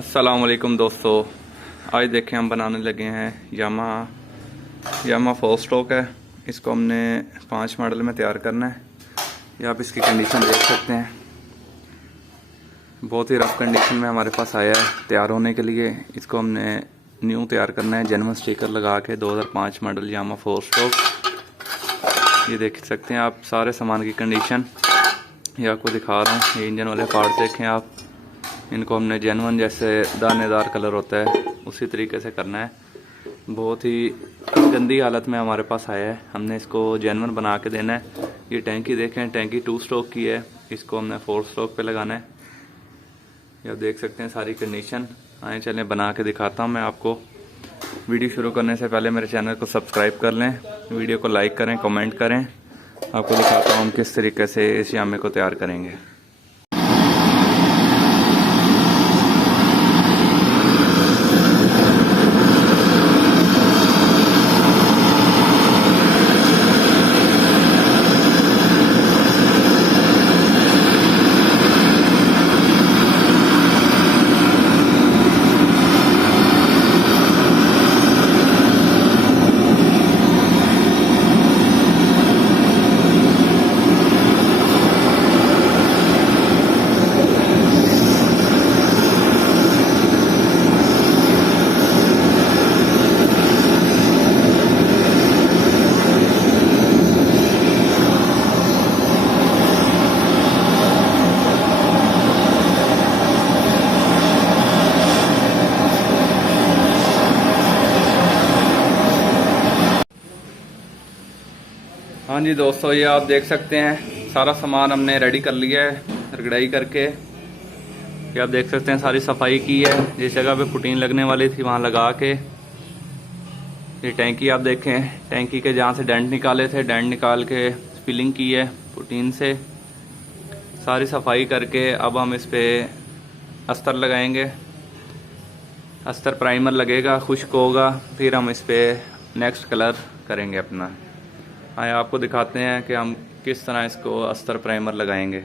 अस्सलाम वालेकुम दोस्तों, आज देखें हम बनाने लगे हैं यामा 4 स्ट्रोक है। इसको हमने 5 मॉडल में तैयार करना है। ये आप इसकी कंडीशन देख सकते हैं, बहुत ही रफ कंडीशन में हमारे पास आया है तैयार होने के लिए। इसको हमने न्यू तैयार करना है, जेन्युइन स्टिकर लगा के 2005 मॉडल यामा 4 स्ट्रोक। ये देख सकते हैं आप सारे सामान की कंडीशन, ये आपको दिखा रहा हूँ। ये इंजन वाले पार्ट देखें आप, इनको हमने जेन्युइन जैसे दानेदार कलर होता है उसी तरीके से करना है। बहुत ही गंदी हालत में हमारे पास आया है, हमने इसको जेन्युइन बना के देना है। ये टैंकी देखें, टैंकी 2 स्ट्रोक की है, इसको हमने 4 स्ट्रोक पे लगाना है। ये आप देख सकते हैं सारी कंडीशन। आए चलें बना के दिखाता हूँ मैं आपको। वीडियो शुरू करने से पहले मेरे चैनल को सब्सक्राइब कर लें, वीडियो को लाइक करें, कमेंट करें। आपको दिखाता हूँ हम किस तरीके से इस यामे को तैयार करेंगे। हाँ जी दोस्तों, ये आप देख सकते हैं सारा सामान हमने रेडी कर लिया है रगड़ाई करके। ये आप देख सकते हैं सारी सफाई की है, जिस जगह पे पुटीन लगने वाली थी वहाँ लगा के। ये टैंकी आप देखें, टैंकी के जहाँ से डेंट निकाले थे, डेंट निकाल के फिलिंग की है पुटीन से। सारी सफाई करके अब हम इस पर अस्तर लगाएंगे। अस्तर प्राइमर लगेगा, खुश्क होगा, फिर हम इस पर नेक्स्ट कलर करेंगे अपना। आइए आपको दिखाते हैं कि हम किस तरह इसको अस्तर प्राइमर लगाएंगे।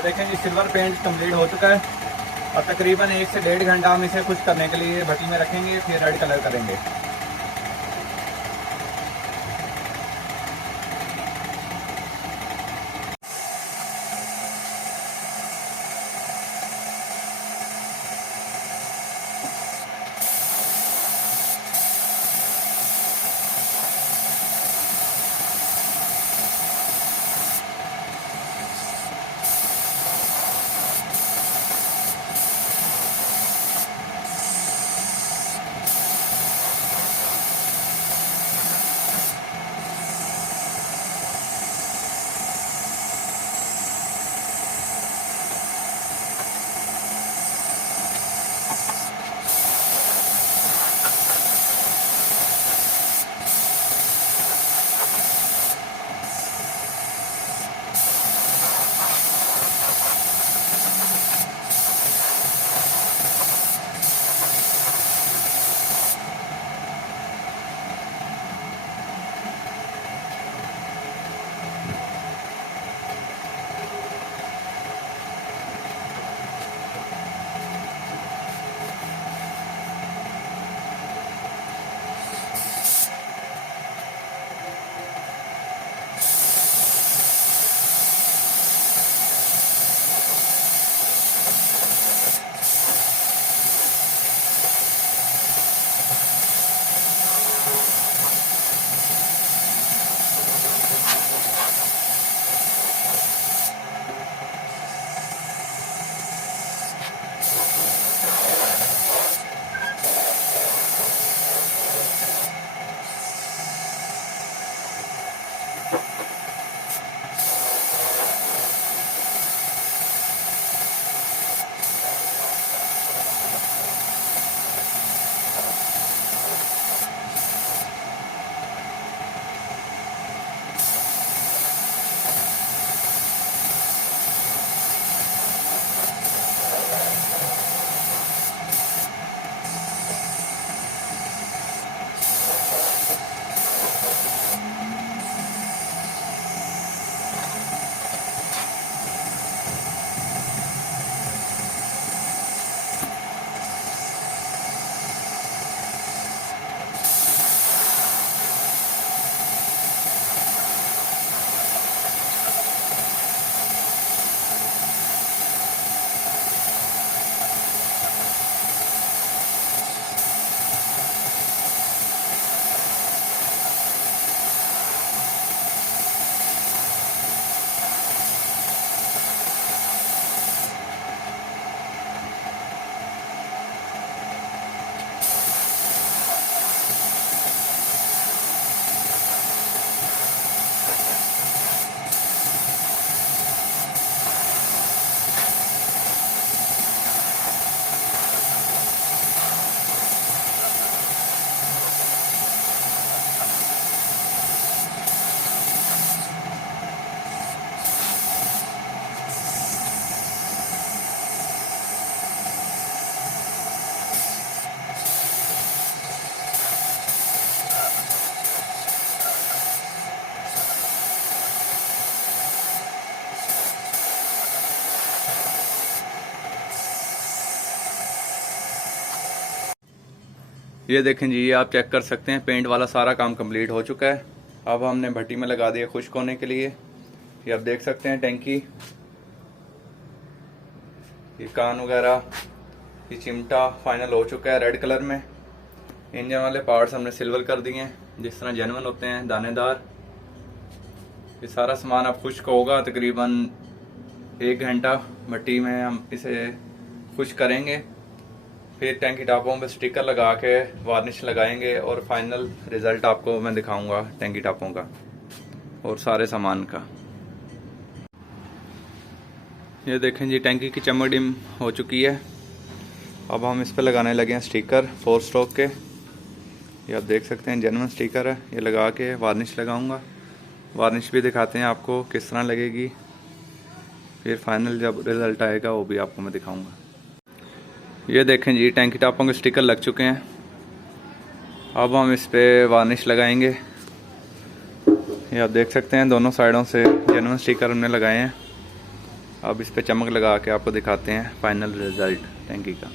ये देखें जी सिल्वर पेंट कंप्लीट हो चुका है और तकरीबन 1 से 1.5 घंटा हम इसे खुश करने के लिए भट्टी में रखेंगे, फिर रेड कलर करेंगे। ये देखें जी, ये आप चेक कर सकते हैं पेंट वाला सारा काम कंप्लीट हो चुका है। अब हमने भट्टी में लगा दिया खुश्क होने के लिए। ये आप देख सकते हैं टैंकी, ये कान वगैरह, ये चिमटा फाइनल हो चुका है रेड कलर में। इंजन वाले पार्ट्स हमने सिल्वर कर दिए हैं जिस तरह जेन्युइन होते हैं, दानेदार। ये सारा सामान अब खुश्क होगा, तकरीबन 1 घंटा भट्टी में हम इसे खुश्क करेंगे। फिर टैंकी टापों पे स्टिकर लगा के वार्निश लगाएंगे और फाइनल रिजल्ट आपको मैं दिखाऊंगा टैंकी टापों का और सारे सामान का। ये देखें जी, टैंकी की चमक डिम हो चुकी है। अब हम इस पे लगाने लगे हैं स्टिकर 4 स्ट्रोक के। ये आप देख सकते हैं जेन्युइन स्टिकर है। ये लगा के वार्निश लगाऊंगा, वार्निश भी दिखाते हैं आपको किस तरह लगेगी। फिर फाइनल जब रिजल्ट आएगा वो भी आपको मैं दिखाऊंगा। ये देखें जी, टैंकी टापों के स्टिकर लग चुके हैं। अब हम इस पे वार्निश लगाएंगे। ये आप देख सकते हैं दोनों साइडों से जेन्युइन स्टिकर हमने लगाए हैं। अब इस पे चमक लगा के आपको दिखाते हैं फाइनल रिजल्ट टैंकी का।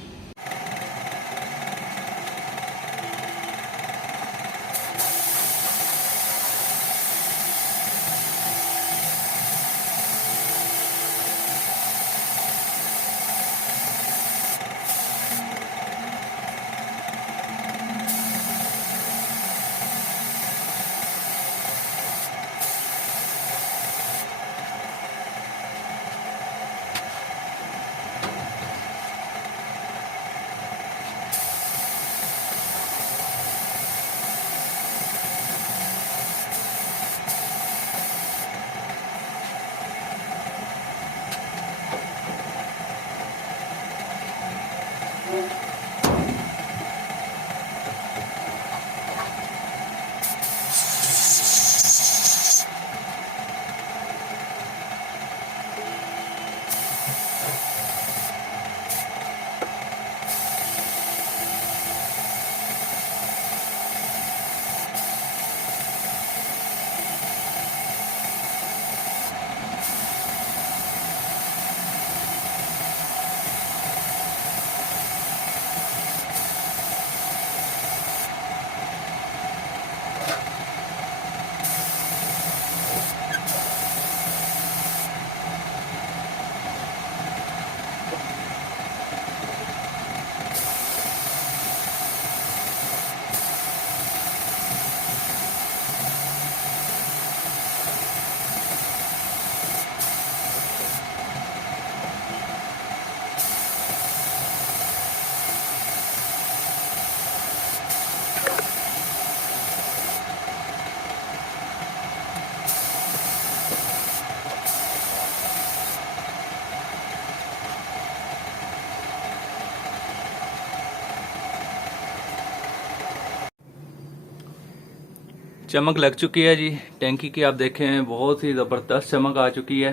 चमक लग चुकी है जी टैंकी की, आप देखें बहुत ही ज़बरदस्त चमक आ चुकी है।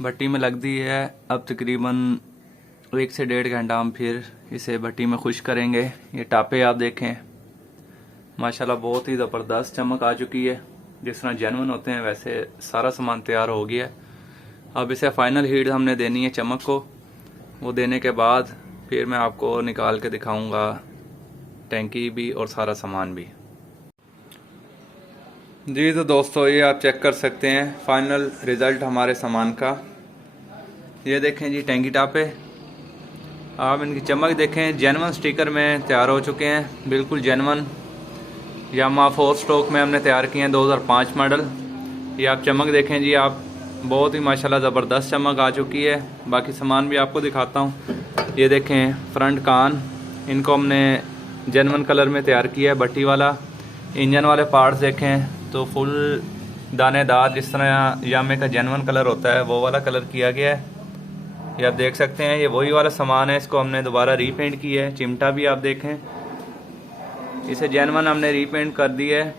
भट्टी में लग दी है। अब तकरीबन 1 से 1.5 घंटा हम फिर इसे भट्टी में खुश करेंगे। ये टापे आप देखें माशाल्लाह बहुत ही ज़बरदस्त चमक आ चुकी है। जिस तरह जेन्युइन होते हैं वैसे सारा सामान तैयार हो गया है। अब इसे फाइनल हीट हमने देनी है चमक को। वो देने के बाद फिर मैं आपको निकाल के दिखाऊंगा टैंकी भी और सारा सामान भी। जी तो दोस्तों ये आप चेक कर सकते हैं फाइनल रिज़ल्ट हमारे सामान का। ये देखें जी टैंकी टापे, आप इनकी चमक देखें, जेन्युइन स्टिकर में तैयार हो चुके हैं, बिल्कुल जेन्युइन। यामाहा 4 स्ट्रोक में हमने तैयार किए हैं 2005 मॉडल। ये आप चमक देखें जी, आप बहुत ही माशाल्लाह ज़बरदस्त चमक आ चुकी है। बाकी सामान भी आपको दिखाता हूँ। ये देखें फ्रंट कान, इनको हमने जेन्युइन कलर में तैयार किया है भट्टी वाला। इंजन वाले पार्ट्स देखें तो फुल दानेदार, जिस तरह यामे का जेन्युइन कलर होता है वो वाला कलर किया गया है। ये आप देख सकते हैं, ये वही वाला सामान है। इसको हमने दोबारा रीपेंट किया है। चिमटा भी आप देखें, इसे जेन्युइन हमने रीपेंट कर दिया है।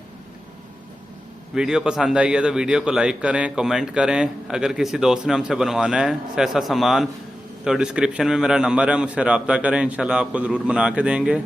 वीडियो पसंद आई है तो वीडियो को लाइक करें, कमेंट करें। अगर किसी दोस्त ने हमसे बनवाना है ऐसा सामान तो डिस्क्रिप्शन में मेरा नंबर है, मुझसे रब्ता करें, इंशाल्लाह आपको ज़रूर बना के देंगे।